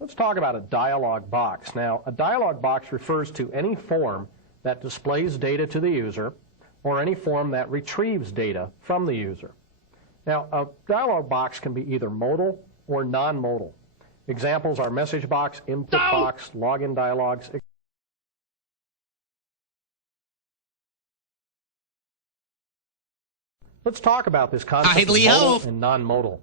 Let's talk about a dialog box. Now, a dialog box refers to any form that displays data to the user or any form that retrieves data from the user. Now, a dialog box can be either modal or non-modal. Examples are message box, input box, login dialogs. Let's talk about this concept of modal and non-modal.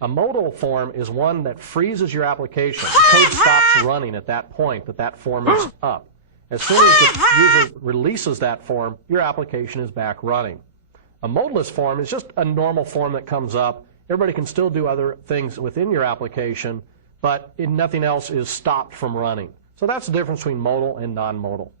A modal form is one that freezes your application. The code stops running at that point that form is up. As soon as the user releases that form, your application is back running. A modalless form is just a normal form that comes up. Everybody can still do other things within your application, but nothing else is stopped from running. So that's the difference between modal and non-modal.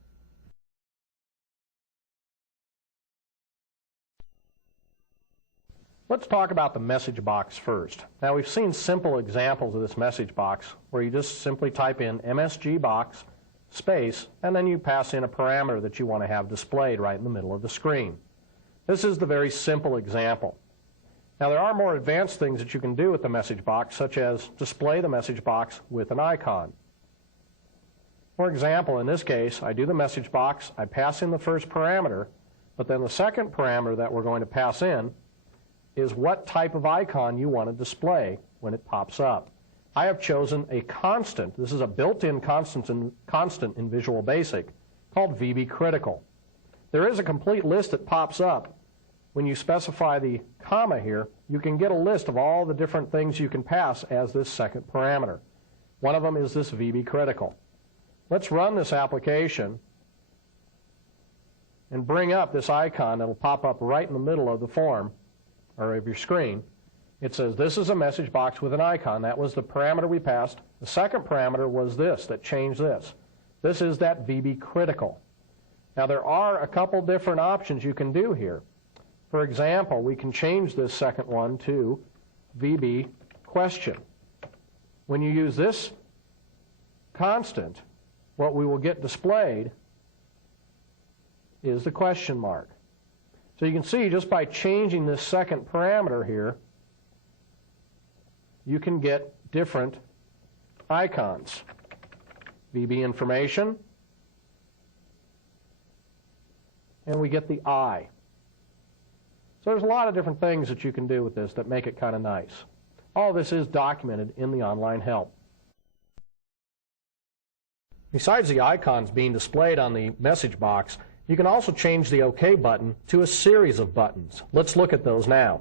Let's talk about the message box first. Now, we've seen simple examples of this message box where you just simply type in MSG box space, and then you pass in a parameter that you want to have displayed right in the middle of the screen. This is the very simple example. Now, there are more advanced things that you can do with the message box, such as display the message box with an icon. For example, in this case, I do the message box, I pass in the first parameter, but then the second parameter that we're going to pass in is what type of icon you want to display when it pops up. I have chosen a constant. This is a built-in constant in Visual Basic called VB Critical. There is a complete list that pops up. When you specify the comma here, you can get a list of all the different things you can pass as this second parameter. One of them is this VB Critical. Let's run this application and bring up this icon that will pop up right in the middle of the form or of your screen. It says this is a message box with an icon. That was the parameter we passed. The second parameter was this that changed this. This is that VB Critical. Now, there are a couple different options you can do here. For example, we can change this second one to VB Question. When you use this constant, what we will get displayed is the question mark. So you can see just by changing this second parameter here, you can get different icons. VB Information, and we get the I. So there's a lot of different things that you can do with this that make it kind of nice. All this is documented in the online help. Besides the icons being displayed on the message box, you can also change the OK button to a series of buttons. Let's look at those now.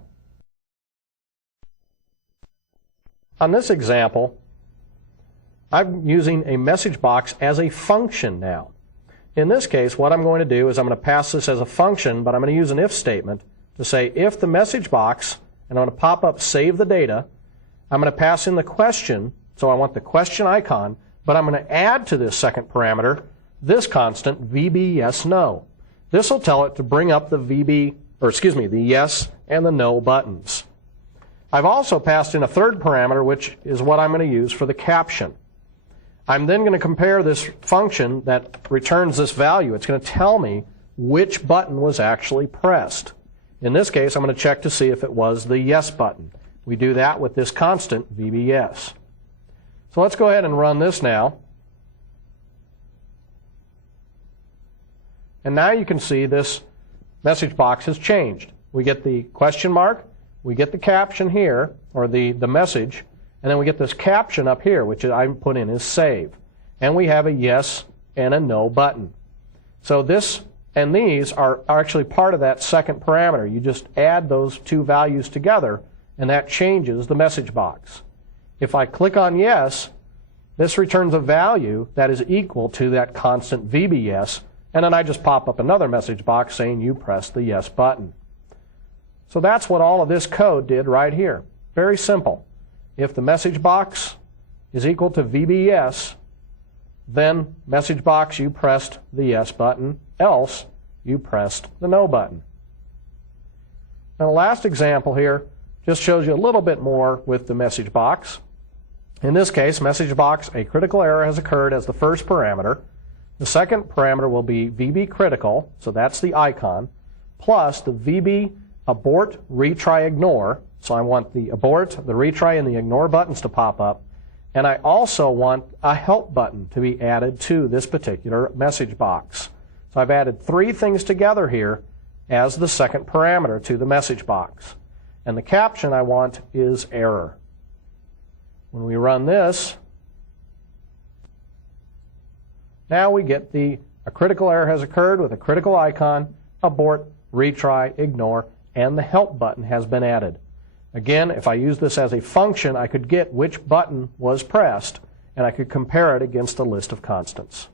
On this example, I'm using a message box as a function now. In this case, what I'm going to do is I'm going to pass this as a function, but I'm going to use an if statement to say if the message box, and I'm going to pop up save the data, I'm going to pass in the question, so I want the question icon, but I'm going to add to this second parameter this constant, VB yes, no. This will tell it to bring up the the yes and the no buttons. I've also passed in a third parameter, which is what I'm going to use for the caption. I'm then going to compare this function that returns this value. It's going to tell me which button was actually pressed. In this case, I'm going to check to see if it was the yes button. We do that with this constant, VB yes. So let's go ahead and run this now. And now you can see this message box has changed. We get the question mark, we get the caption here, or the message, and then we get this caption up here, which I put in as save. And we have a yes and a no button. So this and these are actually part of that second parameter. You just add those two values together, and that changes the message box. If I click on yes, this returns a value that is equal to that constant VB yes, and then I just pop up another message box saying you pressed the yes button. So that's what all of this code did right here. Very simple. If the message box is equal to VB yes, then message box you pressed the yes button, else you pressed the no button. Now the last example here just shows you a little bit more with the message box. In this case, message box, a critical error has occurred as the first parameter. The second parameter will be VB critical, so that's the icon, plus the VB abort, retry, ignore. So I want the abort, the retry, and the ignore buttons to pop up. And I also want a help button to be added to this particular message box. So I've added three things together here as the second parameter to the message box. And the caption I want is error. When we run this, now we get a critical error has occurred with a critical icon, abort, retry, ignore, and the help button has been added. Again, if I use this as a function, I could get which button was pressed, and I could compare it against a list of constants.